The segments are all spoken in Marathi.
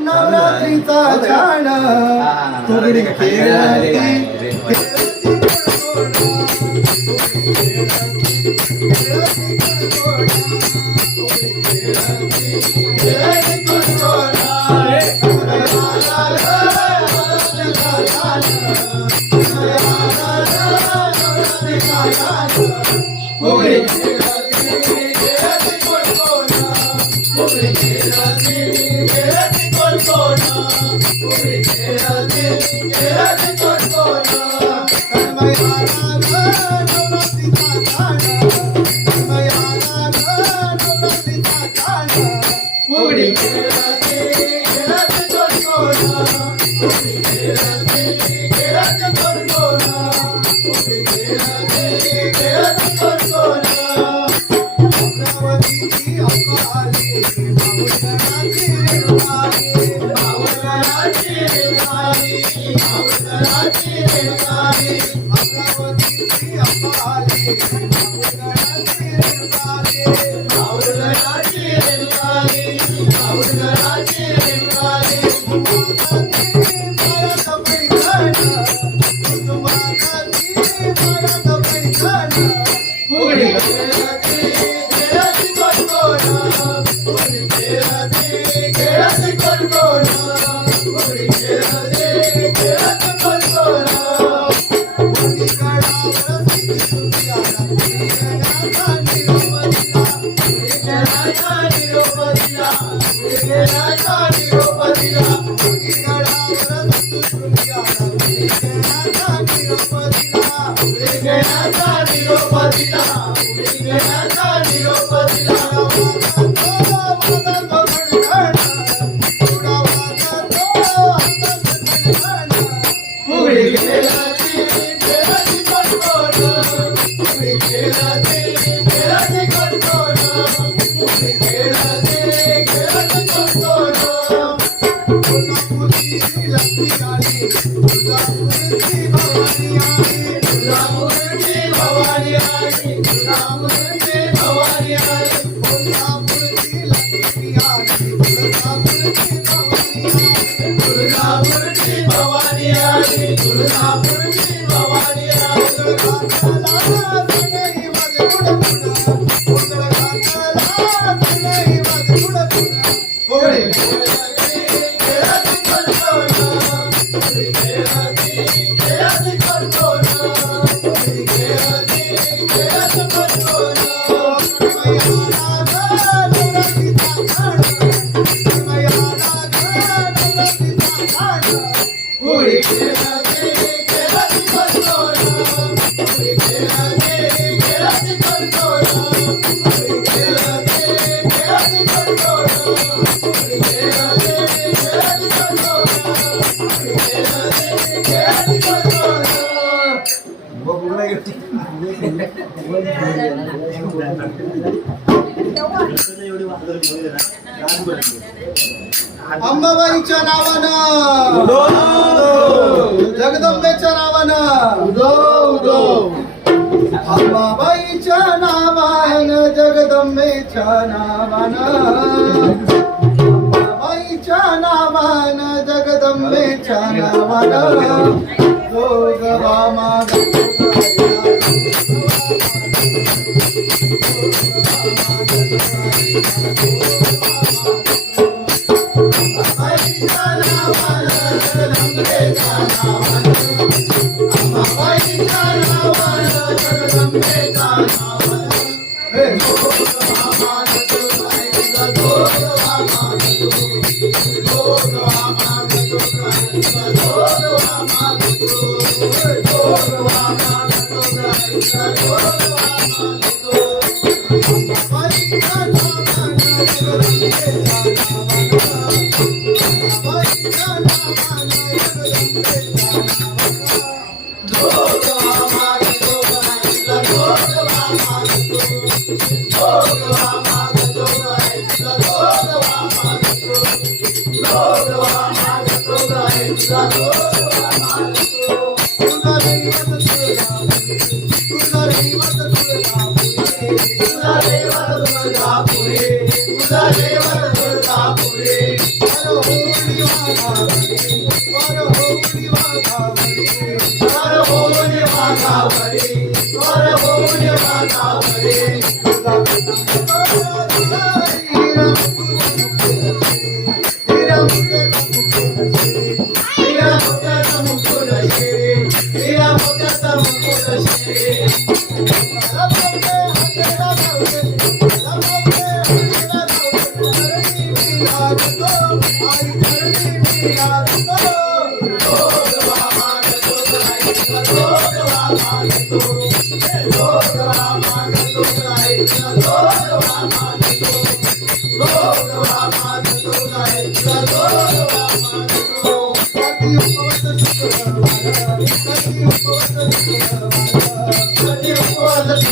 नवरात्रीचा छान तुगडी खेळती তুমি হেরা দিল হেরা দিল করব না তুমি হেরা দিল হেরা দিল नावानं जगदंबेच्या नावानं अंबाबाईच्या नावानं. जगदंबेच्या नावानं. अंबाबाईच्या नावानं जगदंबेच्या नावानं. जोगवा माग पुढे Lord,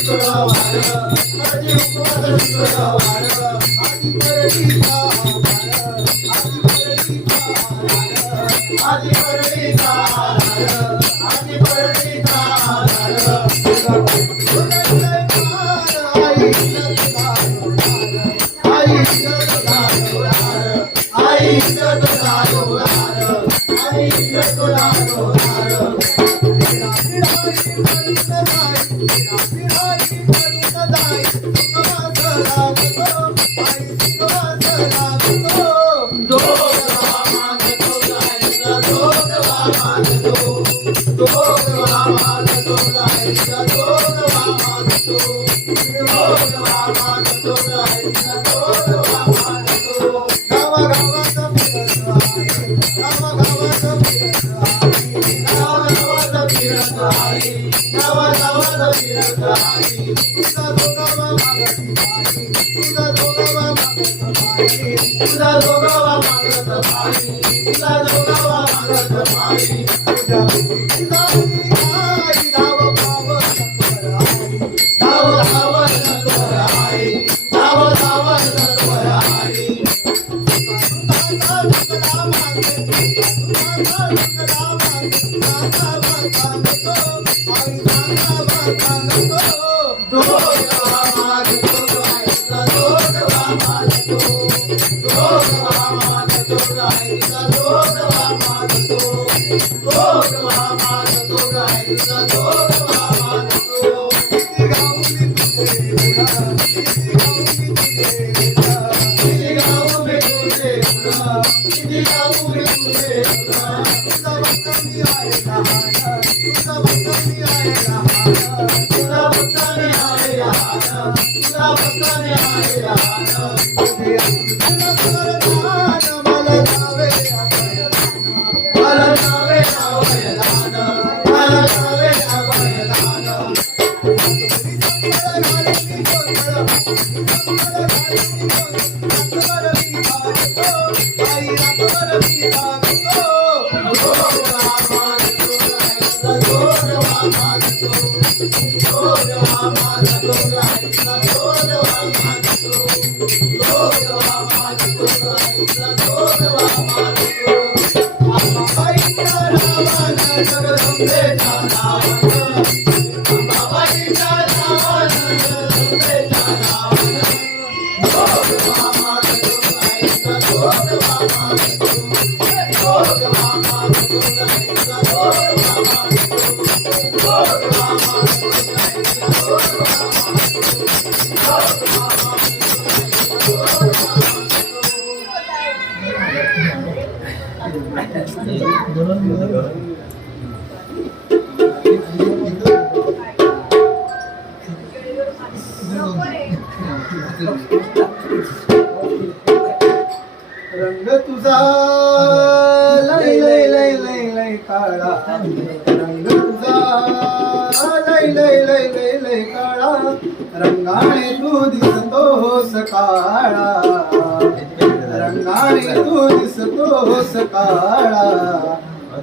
वार होऊन वाघावरी वार होऊन वाघावरी वार होऊन वाघावरी वार होऊन वाघावरी तुझा पिता हिरा हिरा मोत्याचा मुकुट श्री हिरा मोत्याचा मुकुट Shri Now Thank you. Thank you. रंग तुझा लय लय लय लय लय काळा. रंग तुझा लय लय लय लय लय काळा. रंगाने तू दिसतो सकाळा रंगाने तू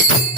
Okay.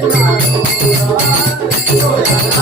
Thank you.